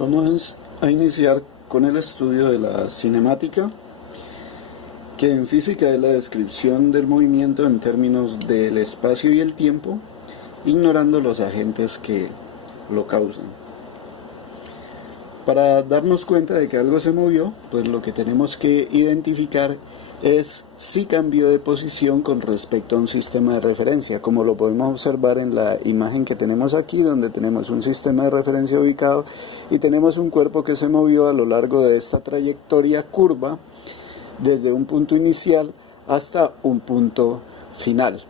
Vamos a iniciar con el estudio de la cinemática, que en física es la descripción del movimiento en términos del espacio y el tiempo, ignorando los agentes que lo causan. Para darnos cuenta de que algo se movió, pues lo que tenemos que identificar es si cambió de posición con respecto a un sistema de referencia, como lo podemos observar en la imagen que tenemos aquí, donde tenemos un sistema de referencia ubicado y tenemos un cuerpo que se movió a lo largo de esta trayectoria curva desde un punto inicial hasta un punto final.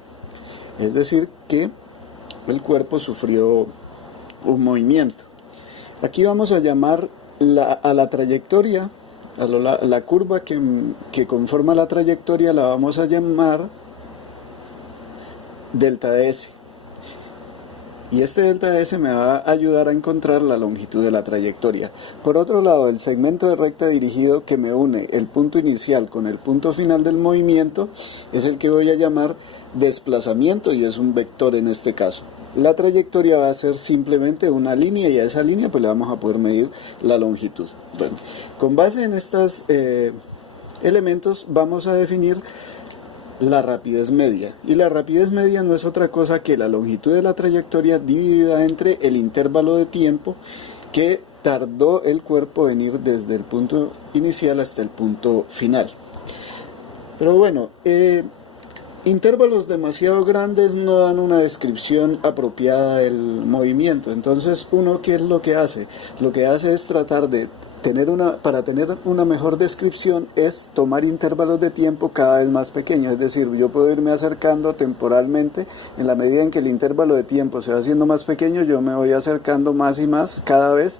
Es decir, que el cuerpo sufrió un movimiento. Aquí vamos a llamar a la trayectoria, la curva que conforma la trayectoria, la vamos a llamar delta S. Y este delta S me va a ayudar a encontrar la longitud de la trayectoria. Por otro lado, el segmento de recta dirigido que me une el punto inicial con el punto final del movimiento es el que voy a llamar desplazamiento, y es un vector en este caso. La trayectoria va a ser simplemente una línea, y a esa línea pues le vamos a poder medir la longitud. Bueno, con base en estos elementos vamos a definir la rapidez media, y la rapidez media no es otra cosa que la longitud de la trayectoria dividida entre el intervalo de tiempo que tardó el cuerpo en ir desde el punto inicial hasta el punto final. Pero bueno, intervalos demasiado grandes no dan una descripción apropiada del movimiento. Entonces, uno, ¿qué es lo que hace? Lo que hace es tratar de para tener una mejor descripción, es tomar intervalos de tiempo cada vez más pequeños. Es decir, yo puedo irme acercando temporalmente, en la medida en que el intervalo de tiempo se va haciendo más pequeño, yo me voy acercando más y más cada vez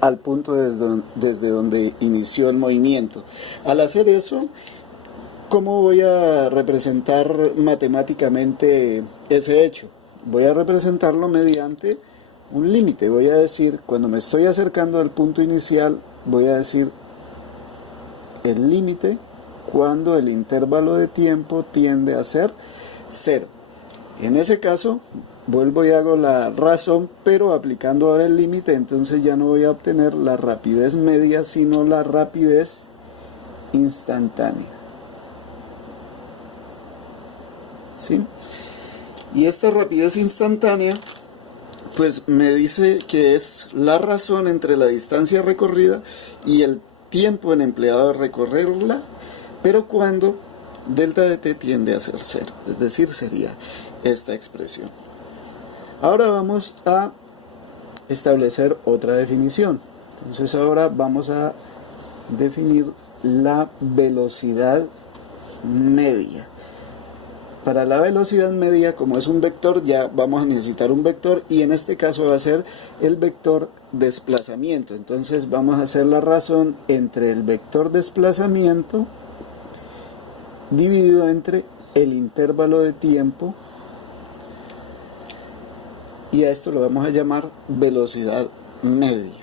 al punto desde donde inició el movimiento. Al hacer eso, ¿cómo voy a representar matemáticamente ese hecho? Voy a representarlo mediante un límite. Voy a decir, cuando me estoy acercando al punto inicial, voy a decir el límite cuando el intervalo de tiempo tiende a ser 0. En ese caso, vuelvo y hago la razón, pero aplicando ahora el límite, entonces ya no voy a obtener la rapidez media, sino la rapidez instantánea. ¿Sí? Y esta rapidez instantánea pues me dice que es la razón entre la distancia recorrida y el tiempo en empleado a recorrerla, pero cuando delta de t tiende a ser 0, es decir, sería esta expresión. Ahora vamos a establecer otra definición. Entonces ahora vamos a definir la velocidad media. Para la velocidad media, como es un vector, ya vamos a necesitar un vector, y en este caso va a ser el vector desplazamiento. Entonces vamos a hacer la razón entre el vector desplazamiento dividido entre el intervalo de tiempo, y a esto lo vamos a llamar velocidad media.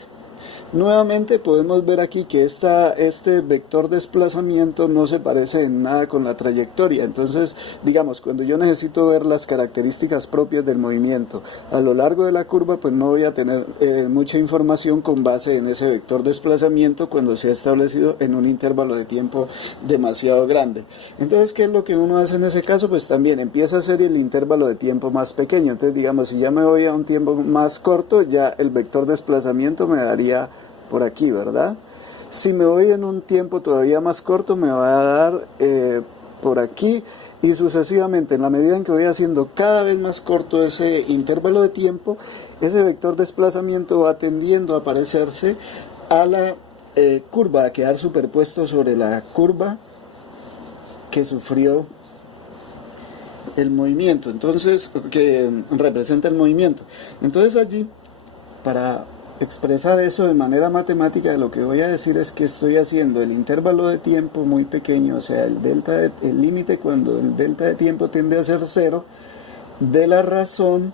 Nuevamente podemos ver aquí que este vector desplazamiento no se parece en nada con la trayectoria. Entonces, digamos, cuando yo necesito ver las características propias del movimiento a lo largo de la curva, pues no voy a tener mucha información con base en ese vector desplazamiento cuando se ha establecido en un intervalo de tiempo demasiado grande. Entonces, ¿qué es lo que uno hace en ese caso? Pues también empieza a hacer el intervalo de tiempo más pequeño. Entonces, digamos, si ya me voy a un tiempo más corto, ya el vector desplazamiento me daría por aquí, ¿verdad? Si me voy en un tiempo todavía más corto, me va a dar por aquí, y sucesivamente. En la medida en que voy haciendo cada vez más corto ese intervalo de tiempo, ese vector desplazamiento va tendiendo a parecerse a la curva, a quedar superpuesto sobre la curva que sufrió el movimiento, entonces, que representa el movimiento. Entonces allí, para expresar eso de manera matemática, lo que voy a decir es que estoy haciendo el intervalo de tiempo muy pequeño, o sea, el límite cuando el delta de tiempo tiende a ser 0, de la razón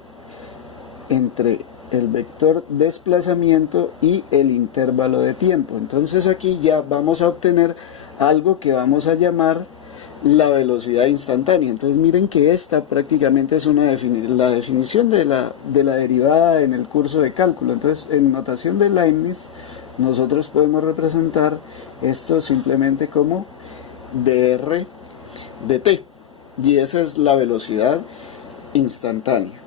entre el vector desplazamiento y el intervalo de tiempo. Entonces aquí ya vamos a obtener algo que vamos a llamar la velocidad instantánea. Entonces miren que esta prácticamente es la definición de la derivada en el curso de cálculo. Entonces en notación de Leibniz nosotros podemos representar esto simplemente como dr dt, y esa es la velocidad instantánea.